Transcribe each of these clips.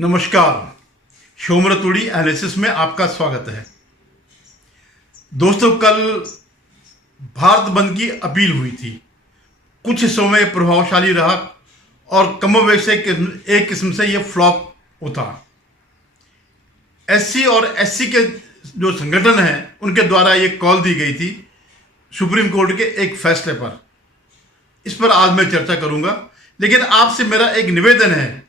नमस्कार। शोमरतुड़ी एनालिसिस में आपका स्वागत है। दोस्तों, कल भारत बंद की अपील हुई थी। कुछ हिस्सों में प्रभावशाली रहा और कमोबेश से एक किस्म से यह फ्लॉप होता। एससी और एससी के जो संगठन हैं उनके द्वारा ये कॉल दी गई थी सुप्रीम कोर्ट के एक फैसले पर। इस पर आज मैं चर्चा करूंगा, लेकिन आपसे मेरा एक निवेदन है।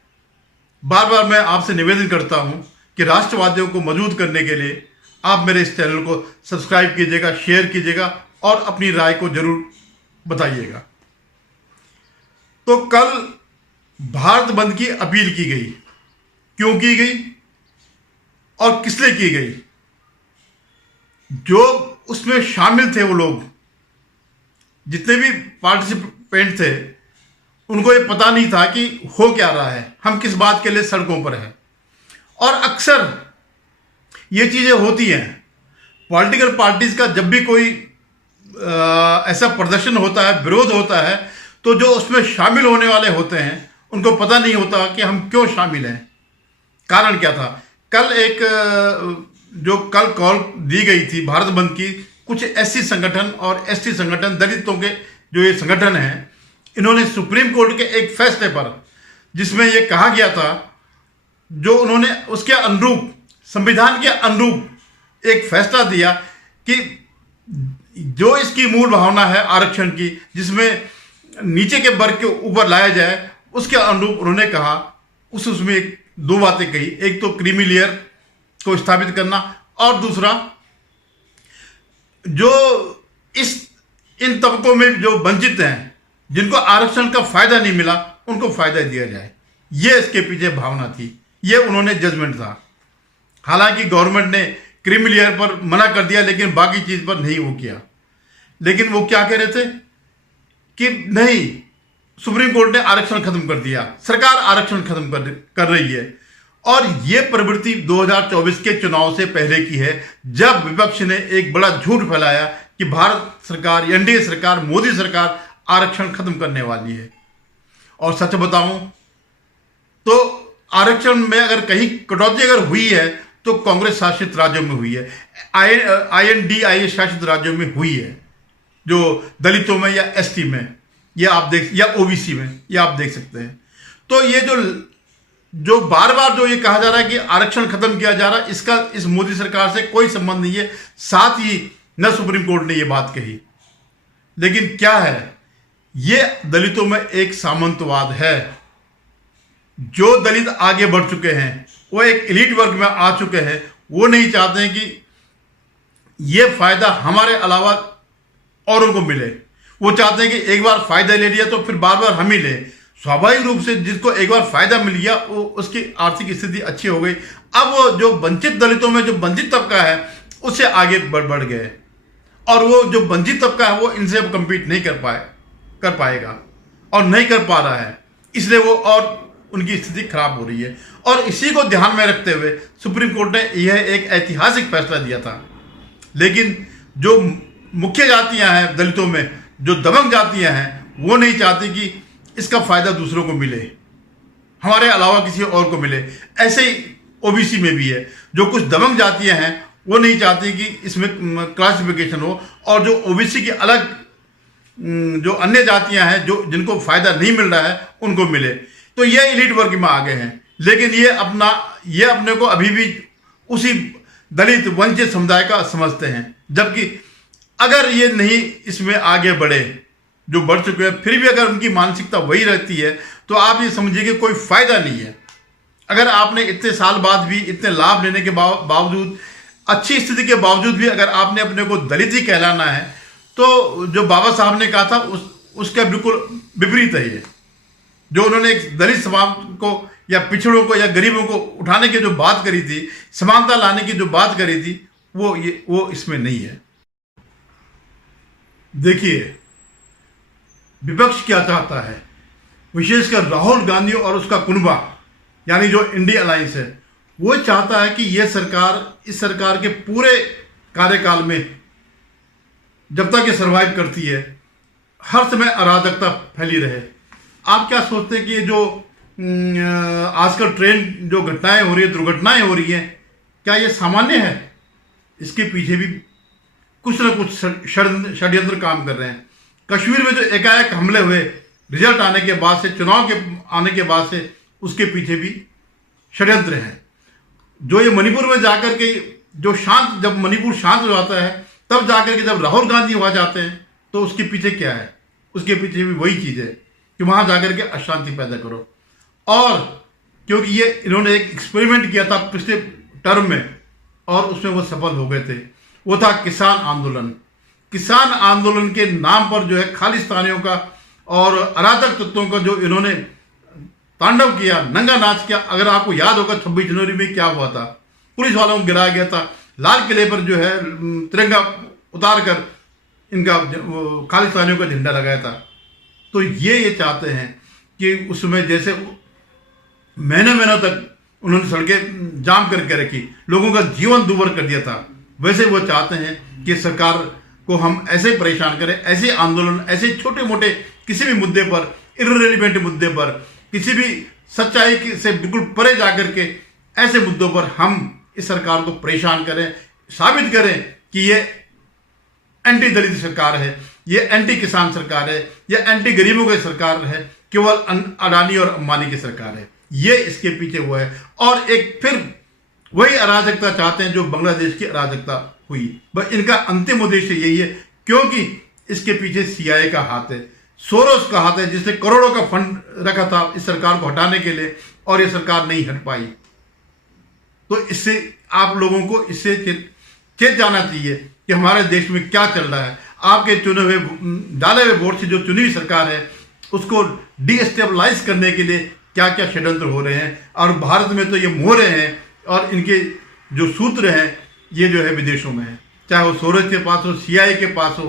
बार बार मैं आपसे निवेदन करता हूं कि राष्ट्रवादियों को मजबूत करने के लिए आप मेरे इस चैनल को सब्सक्राइब कीजिएगा, शेयर कीजिएगा और अपनी राय को जरूर बताइएगा। तो कल भारत बंद की अपील की गई। क्यों की गई और किस लिए की गई? जो उसमें शामिल थे, वो लोग जितने भी पार्टिसिपेंट थे, उनको ये पता नहीं था कि हो क्या रहा है, हम किस बात के लिए सड़कों पर हैं। और अक्सर ये चीज़ें होती हैं। पॉलिटिकल पार्टीज का जब भी कोई ऐसा प्रदर्शन होता है, विरोध होता है, तो जो उसमें शामिल होने वाले होते हैं उनको पता नहीं होता कि हम क्यों शामिल हैं, कारण क्या था। कल जो कल कॉल दी गई थी भारत बंद की, कुछ एससी संगठन और एसटी संगठन, दलितों के जो ये संगठन हैं, इन्होंने सुप्रीम कोर्ट के एक फैसले पर, जिसमें यह कहा गया था, जो उन्होंने उसके अनुरूप, संविधान के अनुरूप एक फैसला दिया कि जो इसकी मूल भावना है आरक्षण की, जिसमें नीचे के वर्ग के ऊपर लाया जाए, उसके अनुरूप उन्होंने कहा, उसमें दो बातें कही। एक तो क्रीमी लेयर को स्थापित करना, और दूसरा जो इन तबकों में जो वंचित हैं, जिनको आरक्षण का फायदा नहीं मिला, उनको फायदा दिया जाए। ये इसके पीछे भावना थी, ये उन्होंने जजमेंट था। हालांकि गवर्नमेंट ने क्रीमी लेयर पर मना कर दिया, लेकिन बाकी चीज पर नहीं वो किया। लेकिन वो क्या कह रहे थे कि नहीं, सुप्रीम कोर्ट ने आरक्षण खत्म कर दिया, सरकार आरक्षण खत्म कर रही है। और ये प्रवृत्ति 2024 के चुनाव से पहले की है, जब विपक्ष ने एक बड़ा झूठ फैलाया कि भारत सरकार, एनडीए सरकार, मोदी सरकार आरक्षण खत्म करने वाली है। और सच बताऊं तो आरक्षण में अगर कहीं कटौती अगर हुई है तो कांग्रेस शासित राज्यों में हुई है, INDIA शासित राज्यों में हुई है, जो दलितों में या एसटी में, या ओबीसी में, ये आप देख सकते हैं। तो ये जो बार बार जो ये कहा जा रहा है कि आरक्षण खत्म किया जा रहा है, इसका इस मोदी सरकार से कोई संबंध नहीं है। साथ ही न सुप्रीम कोर्ट ने ये बात कही। लेकिन क्या है, ये दलितों में एक सामंतवाद है। जो दलित आगे बढ़ चुके हैं, वो एक एलीट वर्ग में आ चुके हैं, वो नहीं चाहते हैं कि ये फायदा हमारे अलावा औरों को मिले। वो चाहते हैं कि एक बार फायदा ले लिया तो फिर बार बार हम ही लें। स्वाभाविक रूप से जिसको एक बार फायदा मिल गया, वो उसकी आर्थिक स्थिति अच्छी हो गई। अब वो जो वंचित दलितों में जो वंचित तबका है, उससे आगे बढ़ गए, और वो जो वंचित तबका है वो इनसे अब कंपीट नहीं कर पाएगा और नहीं कर पा रहा है। इसलिए वो और उनकी स्थिति खराब हो रही है। और इसी को ध्यान में रखते हुए सुप्रीम कोर्ट ने यह एक ऐतिहासिक फैसला दिया था। लेकिन जो मुख्य जातियां हैं दलितों में, जो दबंग जातियां हैं, वो नहीं चाहती कि इसका फायदा दूसरों को मिले, हमारे अलावा किसी और को मिले। ऐसे ही ओबीसी में भी है, जो कुछ दबंग जातियां हैं वो नहीं चाहती कि इसमें क्लासिफिकेशन हो, और जो ओबीसी की अलग जो अन्य जातियां हैं, जो जिनको फायदा नहीं मिल रहा है, उनको मिले। तो ये एलीट वर्ग में आ गए हैं। लेकिन ये अपने को अभी भी उसी दलित वंचित समुदाय का समझते हैं। जबकि अगर ये नहीं इसमें आगे बढ़े, जो बढ़ चुके हैं, फिर भी अगर उनकी मानसिकता वही रहती है, तो आप ये समझिए कि कोई फायदा नहीं है। अगर आपने इतने साल बाद भी, इतने लाभ लेने के बावजूद, अच्छी स्थिति के बावजूद भी अगर आपने अपने को दलित ही कहलाना है, तो जो बाबा साहब ने कहा था उसका बिल्कुल विपरीत है ये। जो उन्होंने एक दलित समाज को या पिछड़ों को या गरीबों को उठाने की जो बात करी थी, समानता लाने की जो बात करी थी, वो इसमें नहीं है। देखिए, विपक्ष क्या चाहता है, विशेषकर राहुल गांधी और उसका कुनबा, यानी जो इंडिया अलायंस है, वो चाहता है कि यह सरकार, इस सरकार के पूरे कार्यकाल में जब तक ये सर्वाइव करती है, हर समय अराजकता फैली रहे। आप क्या सोचते हैं कि ये जो आजकल ट्रेन जो घटनाएं हो रही है, दुर्घटनाएं हो रही हैं, क्या ये सामान्य है? इसके पीछे भी कुछ ना कुछ षड्यंत्र काम कर रहे हैं। कश्मीर में जो एकाएक हमले हुए रिजल्ट आने के बाद से, चुनाव के आने के बाद से, उसके पीछे भी षड्यंत्र है। जो ये मणिपुर में जाकर के जब मणिपुर शांत हो जाता है, तब जाकर के जब राहुल गांधी वहां जाते हैं, तो उसके पीछे क्या है? उसके पीछे भी वही चीज है कि वहां जाकर के अशांति पैदा करो। और क्योंकि ये इन्होंने एक एक्सपेरिमेंट किया था पिछले टर्म में, और उसमें वो सफल हो गए थे। वो था किसान आंदोलन। किसान आंदोलन के नाम पर जो है खालिस्तानियों का और अराजक तत्वों का जो इन्होंने तांडव किया, नंगा नाच किया। अगर आपको याद होगा 26 जनवरी में क्या हुआ था, पुलिस वालों को गिराया गया था, लाल किले पर जो है तिरंगा उतार कर इनका खालिस्तानियों का झंडा लगाया था। तो ये चाहते हैं कि उसमें जैसे महीनों महीनों तक उन्होंने सड़कें जाम करके रखी, लोगों का जीवन दूभर कर दिया था, वैसे वो चाहते हैं कि सरकार को हम ऐसे परेशान करें, ऐसे आंदोलन, ऐसे छोटे मोटे किसी भी मुद्दे पर, इर्रेलेवेंट मुद्दे पर, किसी भी सच्चाई से बिल्कुल परे जाकर के ऐसे मुद्दों पर हम इस सरकार को परेशान करें, साबित करें कि ये एंटी दलित सरकार है, ये एंटी किसान सरकार है, ये एंटी गरीबों की सरकार है, केवल अडानी और अंबानी की सरकार है। ये इसके पीछे वो है। और एक फिर वही अराजकता चाहते हैं जो बांग्लादेश की अराजकता हुई। बस इनका अंतिम उद्देश्य यही है, क्योंकि इसके पीछे सीआईए का हाथ है, सोरोस का हाथ है, जिसने करोड़ों का फंड रखा था इस सरकार को हटाने के लिए, और ये सरकार नहीं हट पाई। तो इससे आप लोगों को इससे चेत जाना चाहिए कि हमारे देश में क्या चल रहा है। आपके चुने हुए, डाले हुए वोट से जो चुनी हुई सरकार है, उसको डिस्टेबलाइज करने के लिए क्या क्या षड्यंत्र हो रहे हैं। और भारत में तो ये मोहरे हैं, और इनके जो सूत्र हैं ये जो है विदेशों में है, चाहे वो सोरोस के पास हो, सीआईए के पास हो।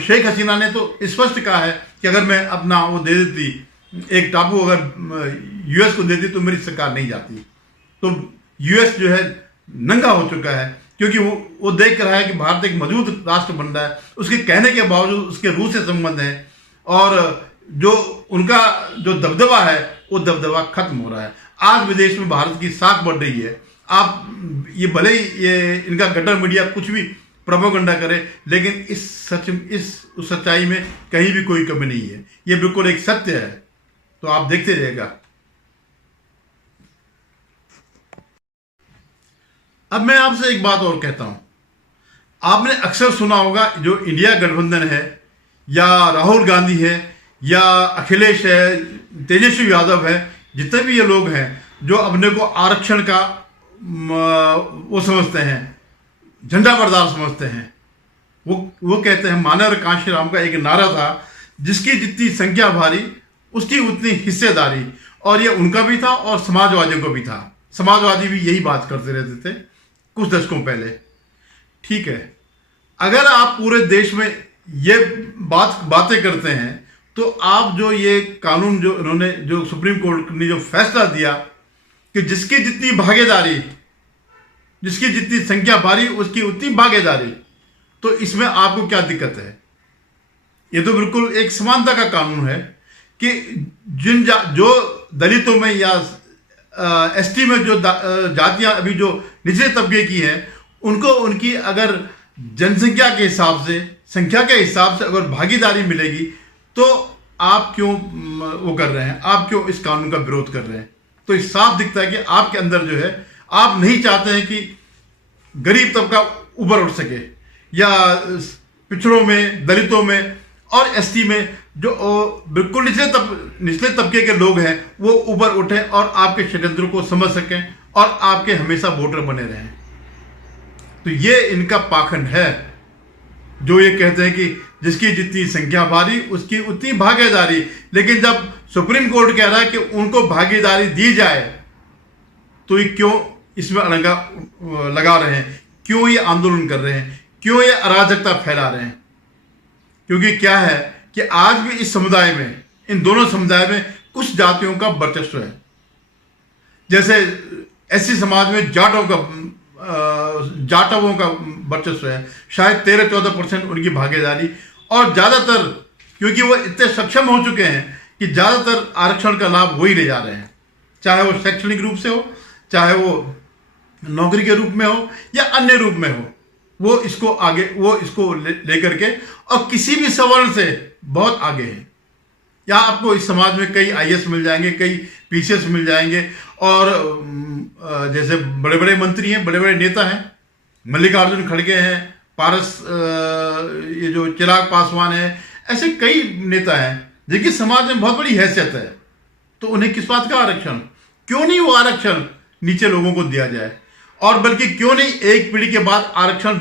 शेख हसीना ने तो स्पष्ट कहा है कि अगर मैं अपना वो दे देती, एक टापू अगर यूएस को देती, तो मेरी सरकार नहीं जाती। तो यूएस जो है नंगा हो चुका है, क्योंकि वो देख रहा है कि भारत एक मजबूत राष्ट्र बन रहा है। उसके कहने के बावजूद उसके रूस से संबंध है, और जो उनका जो दबदबा है वो दबदबा खत्म हो रहा है। आज विदेश में भारत की साख बढ़ रही है। आप ये भले ही ये इनका गटर मीडिया कुछ भी प्रोपेगेंडा करे, लेकिन इस सच्चाई में कहीं भी कोई कमी नहीं है। ये बिल्कुल एक सत्य है। तो आप देखते रहिएगा। अब मैं आपसे एक बात और कहता हूं। आपने अक्सर सुना होगा, जो इंडिया गठबंधन है, या राहुल गांधी है, या अखिलेश है, तेजस्वी यादव है, जितने भी ये लोग हैं जो अपने को आरक्षण का वो समझते हैं, झंडा बरदार समझते हैं, वो कहते हैं, मानव कांशी राम का एक नारा था, जिसकी जितनी संख्या भारी उसकी उतनी हिस्सेदारी। और ये उनका भी था और समाजवादियों को भी था। समाजवादी भी यही बात करते रहते थे कुछ दशकों पहले। ठीक है, अगर आप पूरे देश में ये बातें करते हैं, तो आप जो ये कानून जो इन्होंने, जो सुप्रीम कोर्ट ने जो फैसला दिया कि जिसकी जितनी भागीदारी, जिसकी जितनी संख्या भारी उसकी उतनी भागीदारी, तो इसमें आपको क्या दिक्कत है? ये तो बिल्कुल एक समानता का कानून है कि जो दलितों में या एसटी में जो जातियां अभी जो निचले तबके की हैं, उनको उनकी अगर जनसंख्या के हिसाब से, संख्या के हिसाब से अगर भागीदारी मिलेगी, तो आप क्यों वो कर रहे हैं? आप क्यों इस कानून का विरोध कर रहे हैं? तो इस साफ दिखता है कि आपके अंदर जो है, आप नहीं चाहते हैं कि गरीब तबका ऊपर उठ सके, या पिछड़ों में, दलितों में और एसटी में जो बिल्कुल निचले तबके के लोग हैं, वो ऊपर उठे और आपके षड्यंत्र को समझ सकें और आपके हमेशा वोटर बने रहें। तो ये इनका पाखंड है, जो ये कहते हैं कि जिसकी जितनी संख्या भारी उसकी उतनी भागीदारी। लेकिन जब सुप्रीम कोर्ट कह रहा है कि उनको भागीदारी दी जाए, तो ये क्यों इसमें अड़ंगा लगा रहे हैं? क्यों ये आंदोलन कर रहे हैं? क्यों ये अराजकता फैला रहे हैं? क्योंकि क्या है कि आज भी इस समुदाय में, इन दोनों समुदाय में कुछ जातियों का वर्चस्व है। जैसे एससी समाज में जाटवों का वर्चस्व है, शायद 13-14% उनकी भागीदारी, और ज्यादातर क्योंकि वो इतने सक्षम हो चुके हैं कि ज़्यादातर आरक्षण का लाभ वही ले जा रहे हैं, चाहे वो शैक्षणिक रूप से हो, चाहे वो नौकरी के रूप में हो या अन्य रूप में हो। वो इसको लेकर के और किसी भी सवर्ण से बहुत आगे है। या आपको इस समाज में कई आईएएस मिल जाएंगे, कई पीसीएस मिल जाएंगे, और जैसे बड़े बड़े मंत्री हैं, बड़े बड़े नेता हैं, मल्लिकार्जुन खड़गे हैं, पारस ये जो चिराग पासवान है, ऐसे कई नेता हैं जिनकी समाज में बहुत बड़ी हैसियत है। तो उन्हें किस बात का आरक्षण? क्यों नहीं वो आरक्षण नीचे लोगों को दिया जाए, और बल्कि क्यों नहीं एक पीढ़ी के बाद आरक्षण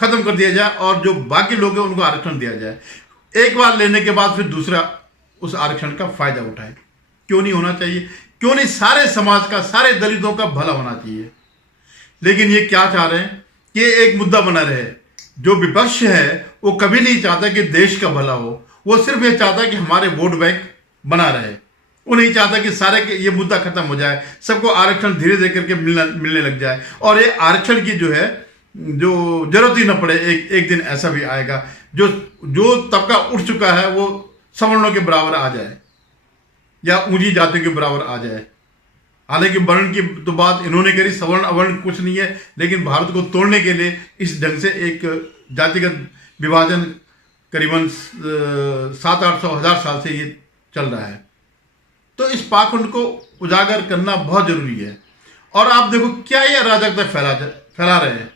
खत्म कर दिया जाए और जो बाकी लोग हैं उनको आरक्षण दिया जाए। एक बार लेने के बाद फिर दूसरा उस आरक्षण का फायदा उठाए। क्यों नहीं होना चाहिए? क्यों नहीं सारे समाज का, सारे दलितों का भला होना चाहिए? लेकिन ये क्या चाह रहे हैं कि एक मुद्दा बना रहे। जो विपक्ष है वो कभी नहीं चाहता कि देश का भला हो, वो सिर्फ ये चाहता है कि हमारे वोट बैंक बना रहे। वो नहीं चाहता कि सारे के ये मुद्दा खत्म हो जाए, सबको आरक्षण धीरे धीरे करके मिलने लग जाए, और ये आरक्षण की जो है जो जरूरत ही न पड़े। एक दिन ऐसा भी आएगा जो तबका उठ चुका है वो सवर्णों के बराबर आ जाए या ऊंची जातियों के बराबर आ जाए। हालांकि वर्ण की तो बात इन्होंने करी, सवर्ण अवर्ण कुछ नहीं है, लेकिन भारत को तोड़ने के लिए इस ढंग से एक जातिगत विभाजन करीबन 700-800 साल से ये चल रहा है। तो इस पाखंड को उजागर करना बहुत जरूरी है। और आप देखो क्या ये अराजकता फैला रहे हैं।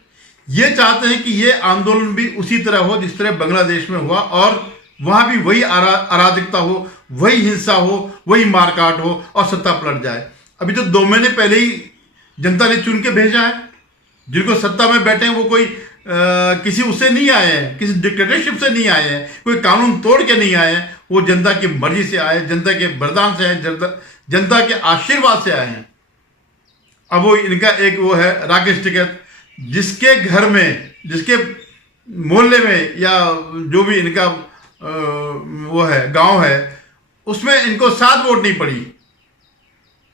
ये चाहते हैं कि ये आंदोलन भी उसी तरह हो जिस तरह बांग्लादेश में हुआ, और वहां भी वही अराजकता हो, वही हिंसा हो, वही मारकाट हो और सत्ता पलट जाए। अभी तो 2 महीने पहले ही जनता ने चुन के भेजा है। जिनको सत्ता में बैठे हैं वो कोई किसी उससे नहीं आए हैं, किसी डिक्टेटरशिप से नहीं आए हैं, कोई कानून तोड़ के नहीं आए हैं। वो जनता की मर्जी से आए, जनता के वरदान से आए, जनता के आशीर्वाद से आए हैं। अब वो इनका एक वो है राकेश टिकैत, जिसके घर में, जिसके मोहल्ले में या जो भी इनका वो है गांव है, उसमें इनको 7 वोट नहीं पड़ी।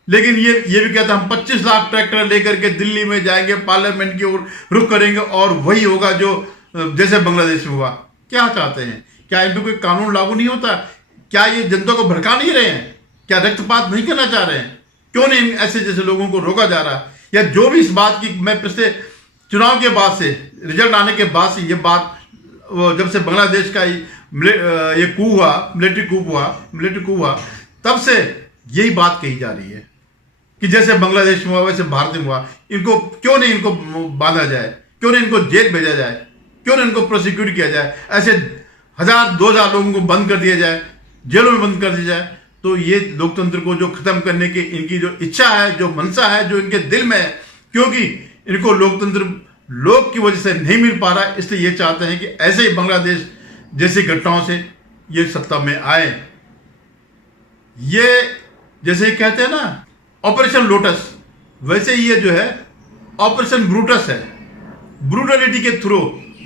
लेकिन ये भी कहता हम 25 लाख ट्रैक्टर लेकर के दिल्ली में जाएंगे, पार्लियामेंट की ओर रुख करेंगे और वही होगा जो जैसे बांग्लादेश में हुआ। क्या चाहते हैं? क्या इन पर कोई कानून लागू नहीं होता? क्या ये जनता को भड़का नहीं रहे हैं? क्या रक्तपात नहीं करना चाह रहे हैं? क्यों नहीं ऐसे जैसे लोगों को रोका जा रहा है? या जो भी इस बात की, मैं पिछले चुनाव के बाद से, रिजल्ट आने के बाद से ये बात, जब से बांग्लादेश का ये कू हुआ, मिलिट्री कू हुआ, तब से यही बात कही जा रही है कि जैसे बांग्लादेश में हुआ वैसे भारत में हुआ। इनको क्यों नहीं इनको बांधा जाए? क्यों नहीं इनको जेल भेजा जाए? क्यों नहीं इनको प्रोसिक्यूट किया जाए? ऐसे 1000-2000 लोगों को बंद कर दिया जाए, जेलों में बंद कर दिया जाए। तो ये लोकतंत्र को जो खत्म करने की इनकी जो इच्छा है, जो मनसा है, जो इनके दिल में है, क्योंकि इनको लोकतंत्र लोग की वजह से नहीं मिल पा रहा है, इसलिए ये चाहते हैं कि ऐसे ही बांग्लादेश जैसी घटनाओं से ये सत्ता में आए। ये जैसे कहते हैं ना ऑपरेशन लोटस, वैसे ही ये जो है ऑपरेशन ब्रूटस है। ब्रूटलिटी के थ्रू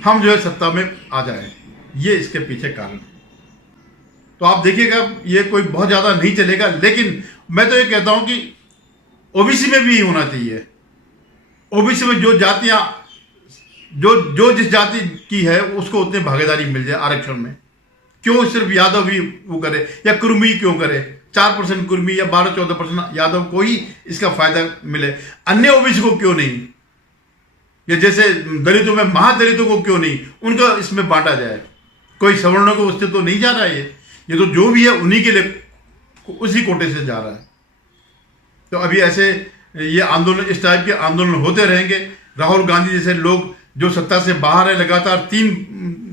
हम जो है सत्ता में आ जाए, ये इसके पीछे कारण है। तो आप देखिएगा ये कोई बहुत ज्यादा नहीं चलेगा, लेकिन मैं तो ये कहता हूं कि ओबीसी में भी होना चाहिए। ओबीसी में जो जातियां जो जिस जाति की है उसको उतनी भागीदारी मिल जाए आरक्षण में। क्यों सिर्फ यादव ही वो करे, या कुर्मी क्यों करे? 4% कुर्मी या 12-14% यादव को ही इसका फायदा मिले, अन्य ओबीसी को क्यों नहीं? या जैसे दलितों में महादलितों को क्यों नहीं उनको इसमें बांटा जाए? कोई सवर्णों को उससे तो नहीं जा रहा है, ये तो जो भी है उन्हीं के लिए उसी कोटे से जा रहा है। तो अभी ऐसे ये आंदोलन, इस टाइप के आंदोलन होते रहेंगे। राहुल गांधी जैसे लोग जो सत्ता से बाहर है लगातार 3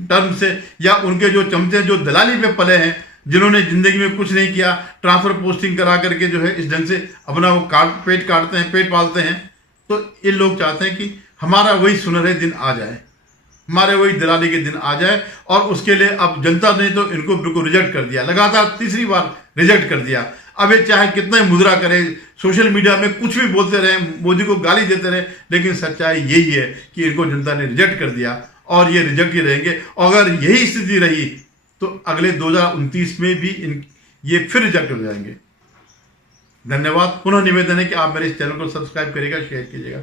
टर्म से, या उनके जो चमचे जो दलाली पे पले हैं, जिन्होंने जिंदगी में कुछ नहीं किया, ट्रांसफर पोस्टिंग करा करके जो है इस ढंग से अपना वो पेट काटते हैं, पेट पालते हैं। तो ये लोग चाहते हैं कि हमारा वही सुनहरे दिन आ जाए, हमारे वही दलाली के दिन आ जाए। और उसके लिए अब जनता ने तो इनको बिल्कुल रिजेक्ट कर दिया, लगातार तीसरी बार रिजेक्ट कर दिया। अब ये चाहे कितना ही मुद्रा करे, सोशल मीडिया में कुछ भी बोलते रहे, मोदी को गाली देते रहे, लेकिन सच्चाई यही है कि इनको जनता ने रिजेक्ट कर दिया और ये रिजेक्ट ही रहेंगे। अगर यही स्थिति रही तो अगले 2029 में भी ये फिर रिजेक्ट हो जाएंगे। धन्यवाद। पुनः निवेदन है कि आप मेरे इस चैनल को सब्सक्राइब करिएगा, शेयर कीजिएगा।